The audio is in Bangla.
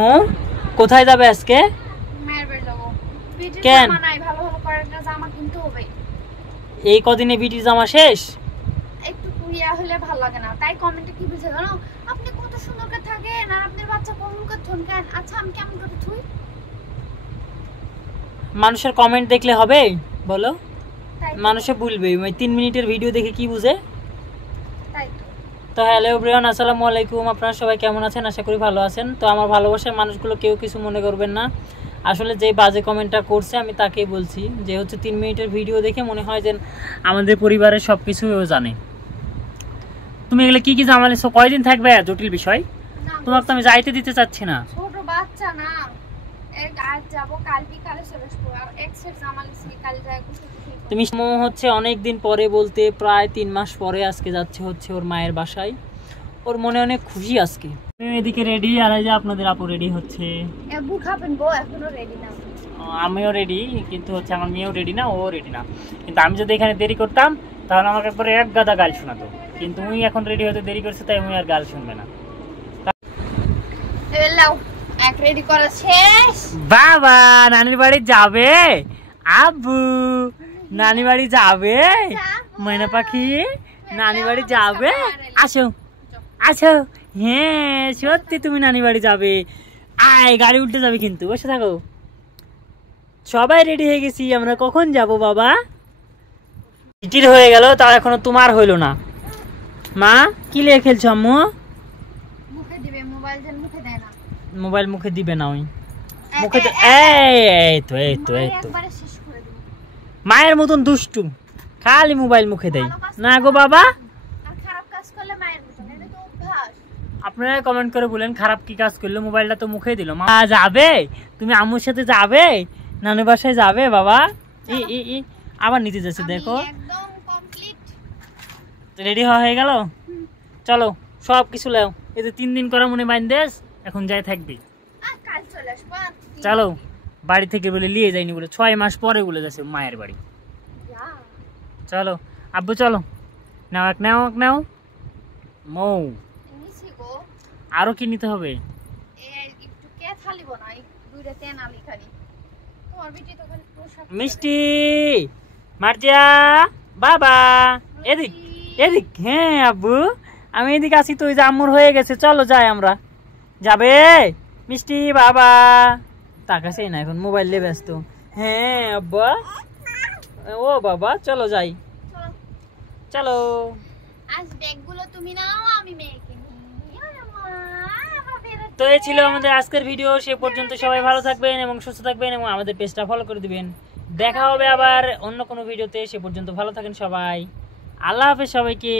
মো কোথায় যাবে আজকে? মায়ের বাড়ি যাব। বিটির কেন? জামা নাই, ভালো ভালো কয়েকটা জামা কিনতে হবে। এই কদিনে বিটির জামা শেষ? একটু কুইয়া হলে ভালো লাগে না। তাই কমেন্টে কি বুঝে জানো? আপনি কত সুন্দর করে থাকেন আর আপনার বাচ্চা কেমন করে থনকেন। আচ্ছা আমি কেমন করে থুই? মানুষের কমেন্ট দেখলে হবে বলো? তাই মানুষে বলবে ওই 3 মিনিটের ভিডিও দেখে কি বুঝে? তাই তো। তো হ্যালো এভরিওয়ান, আসসালামু আলাইকুম। আপনারা সবাই কেমন আছেন? আশা করি ভালো আছেন। তো আমার ভালোবাসার মানুষগুলো কেউ কিছু মনে করবেন না। আসলে যে বাজে কমেন্টটা করছে আমি তাকেই বলছি যে হচ্ছে 3 মিনিটের ভিডিও দেখে মনে হয় যে আমাদের পরিবারের সব কিছু ও জানে। তুমি এগুলো কি কি জামালেছো? কয়দিন থাকবে? জটিল বিষয়। না, তোমাকে তো আমি যাইতে দিতে চাচ্ছি না। ছোট বাচ্চা না। আজ যাব, কাল বিকালে চলে আসবো। আর এক্সের জামা লিছি, কাল যাই গোসল টোসল করব। তুমি হচ্ছে অনেক দিন পরে বলতে প্রায় 3 মাস পরে আজকে যাচ্ছে হচ্ছে ওর মায়ের বাসায়। ওর মনে অনেক খুশি আজকে। এদিকে রেডি, আর এই যে আপনাদের আপু রেডি হচ্ছে। বুরখা পিনবো, এখনো রেডি না। আমিও রেডি, কিন্তু হচ্ছে আমার মেয়েও রেডি না, ও রেডি না। কিন্তু আমি যদি এখানে দেরি করতাম তাহলে আমাকে একবারে এক গাদা গাল শোনাতো। কিন্তু উনি এখন রেডি হতে দেরি করছে, তাই উনি আর গাল শুনবে না। লাও এক রেডি করা শেষ। বাবা নানির বাড়ি যাবে? আব্বু নানি বাড়ি যাবে? ময়না পাখি নানি বাড়ি যাবে? আসো আসো। হ্যাঁ সত্যি তুমি নানি বাড়ি যাবে। আয় গাড়ি উল্টে যাবে, কিন্তু বসে থাকো। সবাই রেডি হয়ে গেছি, আমরা কখন যাব বাবা? ইটির হয়ে গেল, তাও এখনো তোমার হইলো না। মা কি লিয়ে খেলছো আম্মু? মুখে দিবে, মোবাইল যেন মুখে দেয় না। মোবাইল মুখে দিবে না, ওই মুখে মুখে এই তো এই তো এই তো একবারে শেষ করে দেব। মায়ের মতন দুষ্টু, খালি মোবাইল মুখে দেয় না গো বাবা। আর খারাপ কাজ করলে মায়ের মতন, এটা তো অভ্যাস। আপনারা কমেন্ট করে বলেন খারাপ কি কাজ করলো, মোবাইলটা তো মুখে দিল। মা যাবে? তুমি আম্মুর সাথে যাবে? নানু বাসায় যাবে বাবা? ই আবার নিতে যাচ্ছে, দেখো। একদম কমপ্লিট রেডি হয়ে গেল। চলো সব কিছু লেও। এই যে 3 দিন করা মনে বাইন্দেস, এখন যাই থাকবি। আর কাল চলে আসবো। চলো বাড়ি থেকে বলে নিয়ে যায়নি, বলে 6 মাস পরে বলে যাচ্ছে মায়ের বাড়ি। চলো আব্বু চলো, নাও এক নাও এক নাও। মৌ নিছি গো। আরো কি নিতে হবে? একটু কে থালিব না, দুইটা তেন আলি খালি। তোমার বিটি তো খালি পোশাক মিষ্টি মার্জিয়া বাবা এদিক এদিক। হ্যাঁ আব্বু আমি এদিকে আসি, তো ওই যে আম্মুর হয়ে গেছে, চলো যাই আমরা। যাবে মিষ্টি বাবা? তাকাছেই না, এখন মোবাইল নিয়ে ব্যস্ত। হ্যাঁ আব্বা ও বাবা চলো যাই, চলো। আজ ব্যাগগুলো তুমি নাও, আমি মেয়েকে নিই। তো এই ছিল আমাদের আজকের ভিডিও। সে পর্যন্ত সবাই ভালো থাকবেন এবং সুস্থ থাকবেন এবং আমাদের পেজটা ফলো করে দিবেন। দেখা হবে আবার অন্য কোনো ভিডিওতে। সে পর্যন্ত ভালো থাকেন সবাই। আল্লাহ হাফেজ সবাইকে।